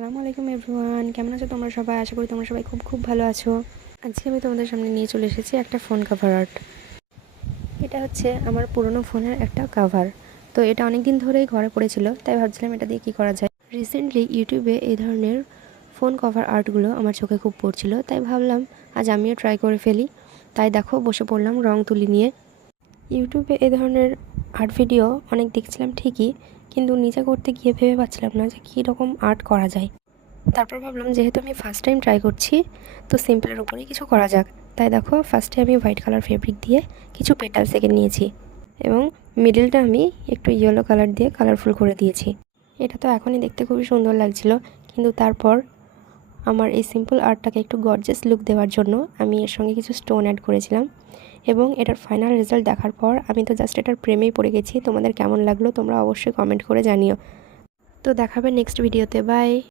আসসালামু আলাইকুম এভরিওয়ান, কেমন আছো তোমরা সবাই? আশা করি তোমরা সবাই খুব খুব ভালো আছো। আজকে আমি তোমাদের সামনে নিয়ে চলে এসেছি একটা ফোন কভার আর্ট। এটা হচ্ছে আমার পুরনো ফোনের একটা কভার। তো এটা অনেক দিন ধরেই ঘরে পড়েছিল, তাই ভাবছিলাম এটা দিয়ে কী করা যায়। রিসেন্টলি ইউটিউবে এই ধরনের ফোন কভার আর্টগুলো আমার চোখে খুব পড়ছিল, তাই ভাবলাম আজ আমিও ট্রাই করে ফেলি। তাই দেখো বসে পড়লাম রং তুলি নিয়ে। ইউটিউবে এই ধরনের আর্ট ভিডিও অনেক দেখছিলাম ঠিকই, কিন্তু নিজে করতে গিয়ে ভেবে পাচ্ছিলাম না যে কী রকম আর্ট করা যায়। তারপর ভাবলাম যেহেতু আমি ফার্স্ট টাইম ট্রাই করছি, তো সিম্পলের উপরেই কিছু করা যাক। তাই দেখো ফার্স্টে আমি হোয়াইট কালার ফেব্রিক দিয়ে কিছু পেটালস এঁকে নিয়েছি এবং মিডলটা আমি একটু ইয়েলো কালার দিয়ে কালারফুল করে দিয়েছি। এটা তো এখনই দেখতে খুবই সুন্দর লাগছিল, কিন্তু তারপর আমার এই সিম্পল আর্টটাকে একটু গর্জিয়াস লুক দেওয়ার জন্য আমি এর সঙ্গে কিছু স্টোন অ্যাড করেছিলাম এবং এটার ফাইনাল রেজাল্ট দেখার পর আমি তো জাস্ট এটার প্রেমেই পড়ে গেছি। তোমাদের কেমন লাগলো তোমরা অবশ্যই কমেন্ট করে জানিও। তো দেখাবে নেক্সট ভিডিওতে। বাই।